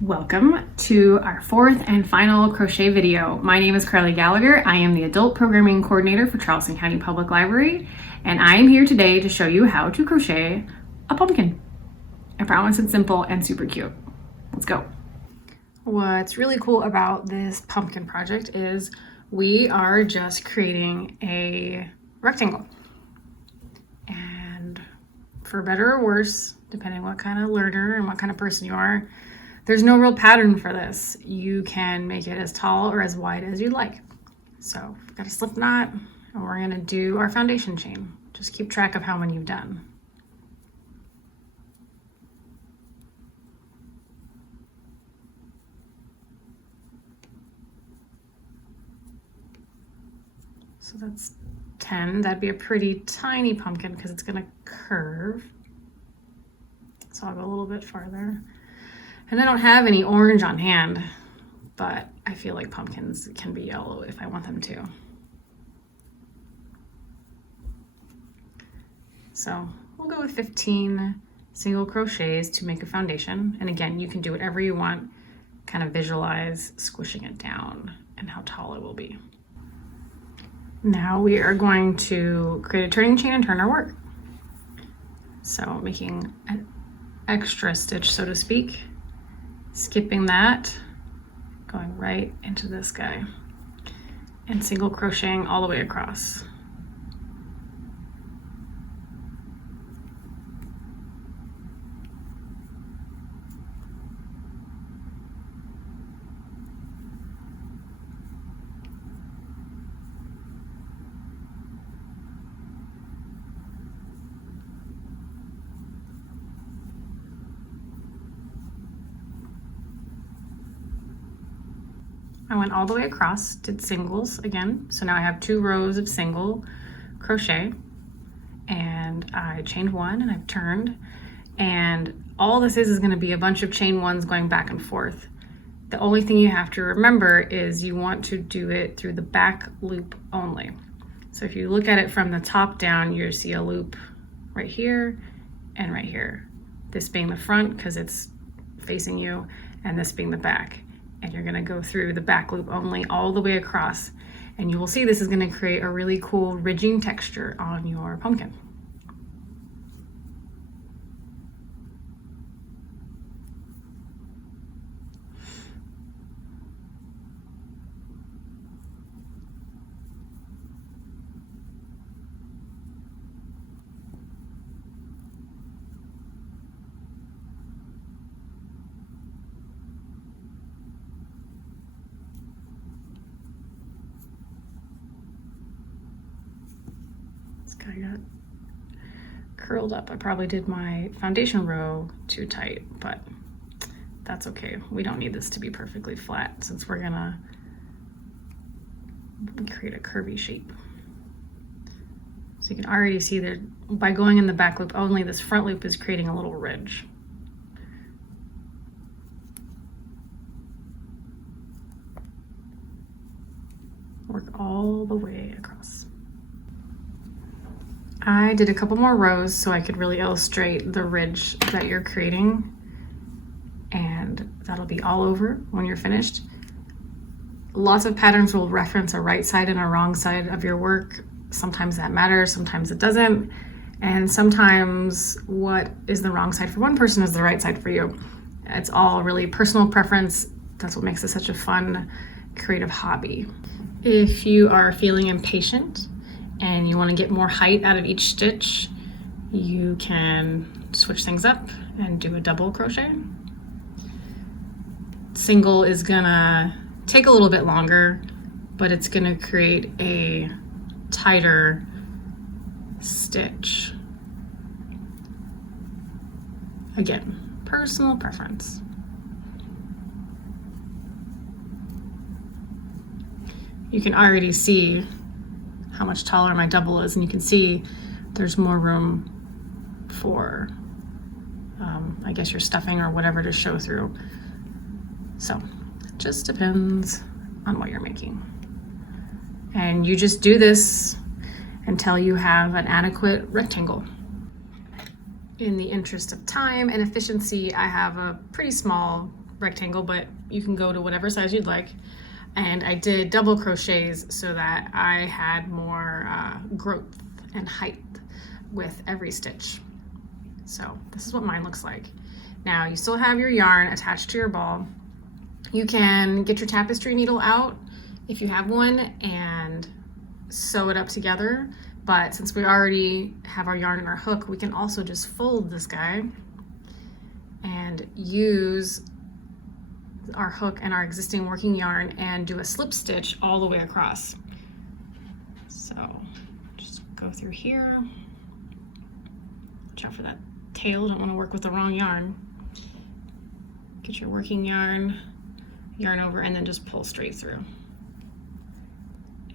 Welcome to our fourth and final crochet video. My name is Karli Gallagher. I am the Adult Programming Coordinator for Charleston County Public Library, and I am here today to show you how to crochet a pumpkin. I promise it's simple and super cute. Let's go. What's really cool about this pumpkin project is we are just creating a rectangle. And for better or worse, depending what kind of learner and what kind of person you are, there's no real pattern for this. You can make it as tall or as wide as you'd like. So we've got a slip knot, and we're gonna do our foundation chain. Just keep track of how many you've done. So that's 10. That'd be a pretty tiny pumpkin because it's gonna curve. So I'll go a little bit farther. And I don't have any orange on hand, but I feel like pumpkins can be yellow if I want them to. So we'll go with 15 single crochets to make a foundation. And again, you can do whatever you want, kind of visualize squishing it down and how tall it will be. Now we are going to create a turning chain and turn our work. So making an extra stitch, so to speak. Skipping that, going right into this guy, and single crocheting all the way across. I went all the way across, did singles again. So now I have 2 rows of single crochet, and I chained 1 and I've turned, and all this is gonna be a bunch of chain 1s going back and forth. The only thing you have to remember is you want to do it through the back loop only. So if you look at it from the top down, you see a loop right here and right here. This being the front because it's facing you, and this being the back. And you're gonna go through the back loop only all the way across. And you will see this is gonna create a really cool ridging texture on your pumpkin. Kind of got curled up. I probably did my foundation row too tight, but that's okay. We don't need this to be perfectly flat since we're gonna create a curvy shape. So you can already see that by going in the back loop only, this front loop is creating a little ridge. Work all the way across. I did a couple more rows so I could really illustrate the ridge that you're creating, and that'll be all over when you're finished. Lots of patterns will reference a right side and a wrong side of your work. Sometimes that matters, sometimes it doesn't, and sometimes what is the wrong side for one person is the right side for you. It's all really personal preference. That's what makes it such a fun, creative hobby. If you are feeling impatient and you want to get more height out of each stitch, you can switch things up and do a double crochet. Single is gonna take a little bit longer, but it's gonna create a tighter stitch. Again, personal preference. You can already see how much taller my double is, and you can see there's more room for I guess your stuffing or whatever to show through. So it just depends on what you're making. And you just do this until you have an adequate rectangle. In the interest of time and efficiency, I have a pretty small rectangle, but you can go to whatever size you'd like. And I did double crochets so that I had more growth and height with every stitch. So this is what mine looks like. Now you still have your yarn attached to your ball. You can get your tapestry needle out if you have one and sew it up together. But since we already have our yarn and our hook, we can also just fold this guy and use our hook and our existing working yarn and do a slip stitch all the way across. So just go through here. Watch out for that tail, don't want to work with the wrong yarn. Get your working yarn over, and then just pull straight through.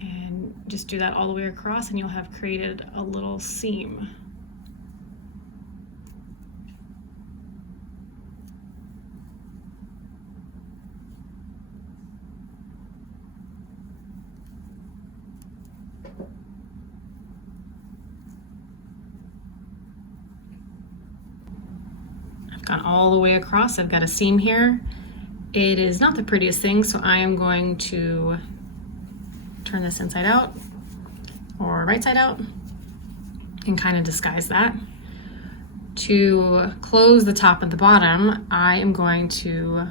And just do that all the way across and you'll have created a little seam. Gone all the way across. I've got a seam here. It is not the prettiest thing, so I am going to turn this inside out or right side out and kind of disguise that. To close the top and the bottom, I am going to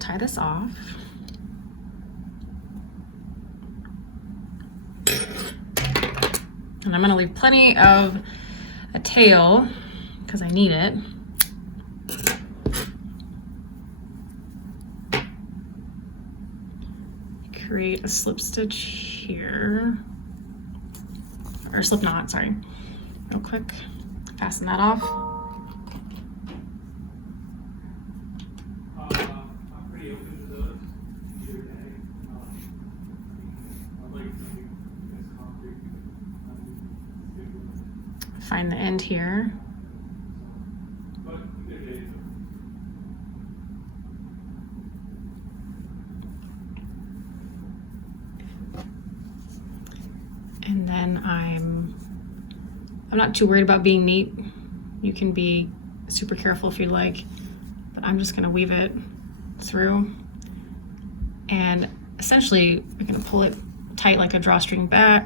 tie this off. And I'm going to leave plenty of a tail because I need it. Create a slip stitch here, or slip knot, sorry, real quick. Fasten that off. Find the end here. And then I'm not too worried about being neat. You can be super careful if you'd like, but I'm just gonna weave it through. And essentially, we're gonna pull it tight like a drawstring bag,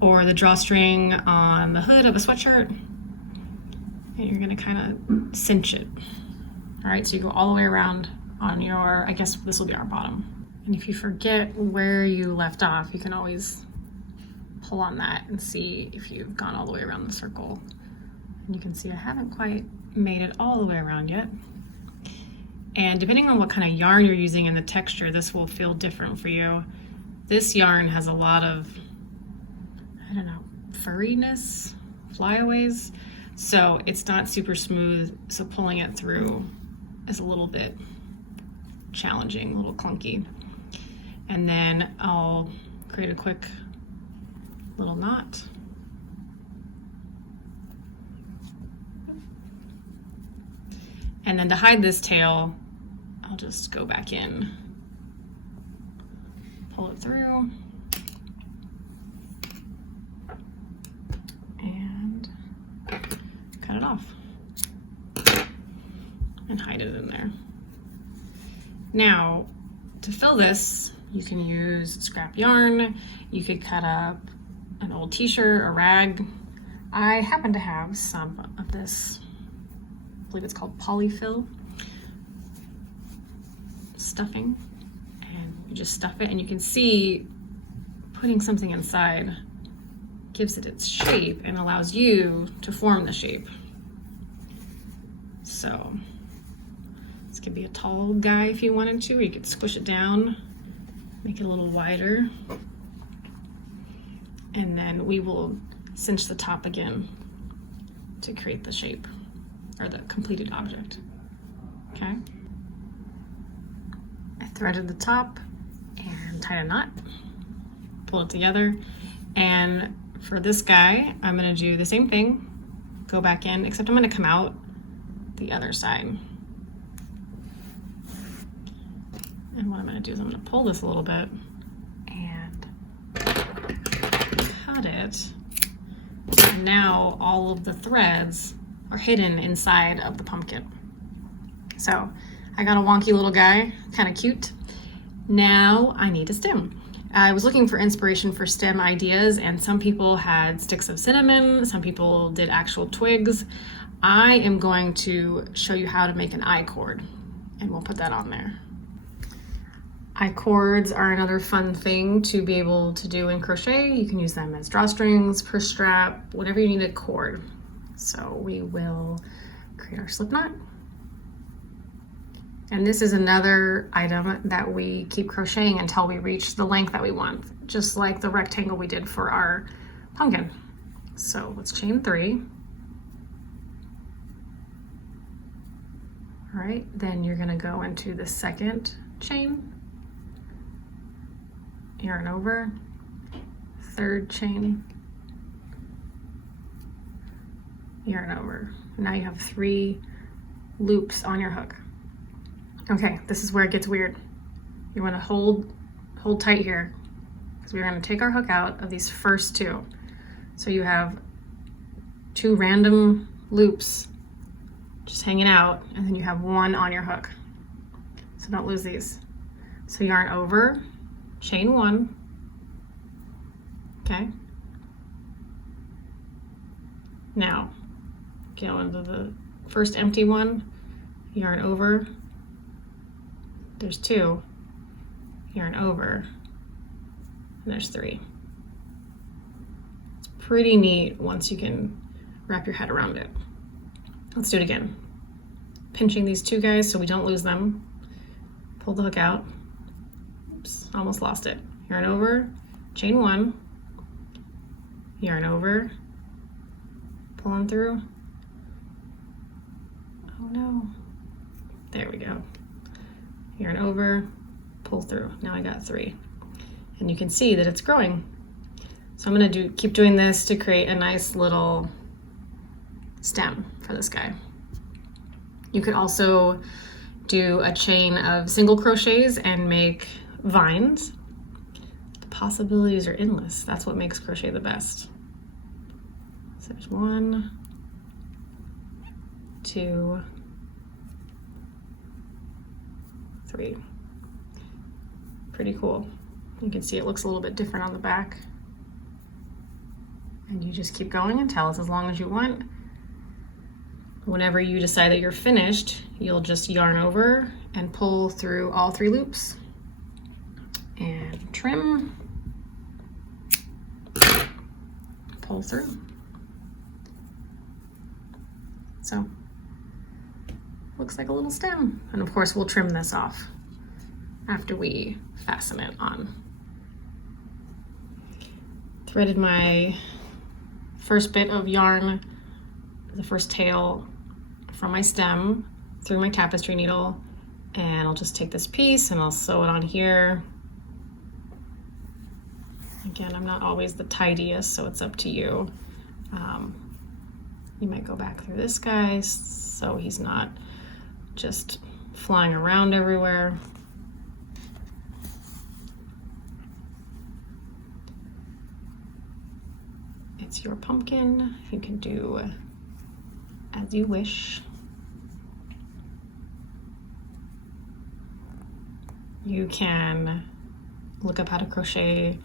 or the drawstring on the hood of a sweatshirt. And you're gonna kind of cinch it. All right, so you go all the way around on your, I guess this will be our bottom. And if you forget where you left off, you can always pull on that and see if you've gone all the way around the circle. And you can see I haven't quite made it all the way around yet. And depending on what kind of yarn you're using and the texture, this will feel different for you. This yarn has a lot of, I don't know, furriness, flyaways. So it's not super smooth, so pulling it through is a little bit challenging, a little clunky. And then I'll create a quick little knot. And then to hide this tail, I'll just go back in, pull it through, and cut it off and hide it in there. Now, to fill this, you can use scrap yarn. You could cut up an old t-shirt, a rag. I happen to have some of this, I believe it's called polyfill stuffing. And you just stuff it, and you can see putting something inside gives it its shape and allows you to form the shape. So this could be a tall guy if you wanted to, or you could squish it down, make it a little wider. And then we will cinch the top again to create the shape or the completed object. Okay. I threaded the top and tied a knot, pulled it together. And for this guy, I'm gonna do the same thing, go back in, except I'm gonna come out the other side. And what I'm gonna do is I'm gonna pull this a little bit and cut it. And now all of the threads are hidden inside of the pumpkin. So I got a wonky little guy, kind of cute. Now I need a stem. I was looking for inspiration for stem ideas, and some people had sticks of cinnamon, some people did actual twigs. I am going to show you how to make an I-cord, and we'll put that on there. I-cords are another fun thing to be able to do in crochet. You can use them as drawstrings, purse strap, whatever you need a cord. So we will create our slip knot. And this is another item that we keep crocheting until we reach the length that we want, just like the rectangle we did for our pumpkin. So let's chain 3. All right, then you're gonna go into the second chain, yarn over, third chain, yarn over. Now you have 3 loops on your hook. Okay, this is where it gets weird. You want to hold tight here, because we're going to take our hook out of these first 2. So you have 2 random loops just hanging out, and then you have 1 on your hook. So don't lose these. So yarn over, chain 1, okay? Now, go into the first empty one, yarn over, there's 2, yarn over, and there's 3. It's pretty neat once you can wrap your head around it. Let's do it again. Pinching these 2 guys so we don't lose them. Pull the hook out. Oops, almost lost it. Yarn over, chain 1, yarn over, pulling through. Oh no. There we go. Yarn over, pull through. Now I got 3. And you can see that it's growing. So I'm gonna keep doing this to create a nice little stem for this guy. You could also do a chain of single crochets and make vines. The possibilities are endless. That's what makes crochet the best. So there's 1, 2, 3. Pretty cool. You can see it looks a little bit different on the back. And you just keep going until it's as long as you want. Whenever you decide that you're finished, you'll just yarn over and pull through all 3 loops and trim, pull through. So looks like a little stem. And of course we'll trim this off after we fasten it on. Threaded my first bit of yarn, the first tail from my stem through my tapestry needle, and I'll just take this piece and I'll sew it on here. Again, I'm not always the tidiest, so it's up to you. You might go back through this guy so he's not just flying around everywhere. It's your pumpkin. You can do as you wish. You can look up how to crochet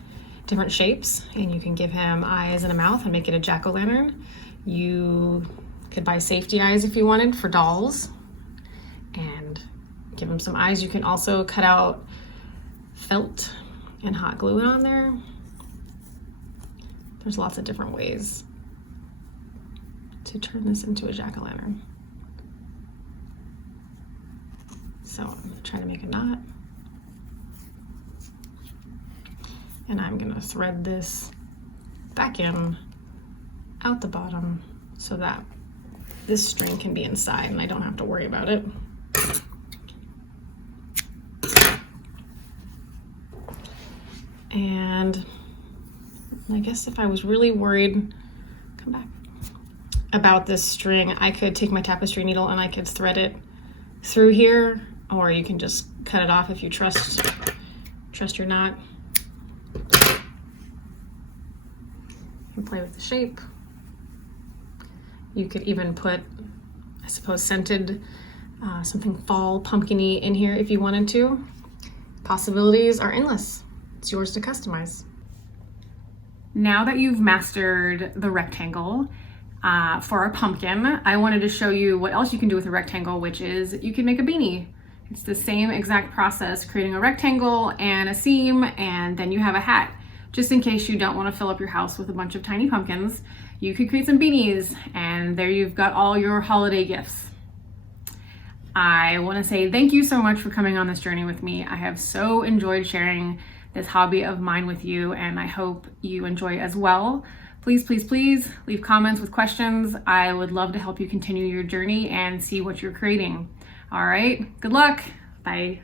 different shapes, and you can give him eyes and a mouth and make it a jack-o'-lantern. You could buy safety eyes if you wanted for dolls and give him some eyes. You can also cut out felt and hot glue it on there. There's lots of different ways to turn this into a jack-o'-lantern. So I'm gonna try to make a knot. And I'm gonna thread this back in out the bottom so that this string can be inside and I don't have to worry about it. And I guess if I was really worried, come back, about this string, I could take my tapestry needle and I could thread it through here, or you can just cut it off if you trust your knot. You can play with the shape. You could even put, I suppose, scented something fall pumpkin-y in here if you wanted to. Possibilities are endless. It's yours to customize. Now that you've mastered the rectangle for our pumpkin, I wanted to show you what else you can do with a rectangle, which is you can make a beanie. It's the same exact process, creating a rectangle and a seam, and then you have a hat. Just in case you don't want to fill up your house with a bunch of tiny pumpkins, you could create some beanies, and there you've got all your holiday gifts. I want to say thank you so much for coming on this journey with me. I have so enjoyed sharing this hobby of mine with you, and I hope you enjoy as well. Please, please, please leave comments with questions. I would love to help you continue your journey and see what you're creating. All right, good luck. Bye.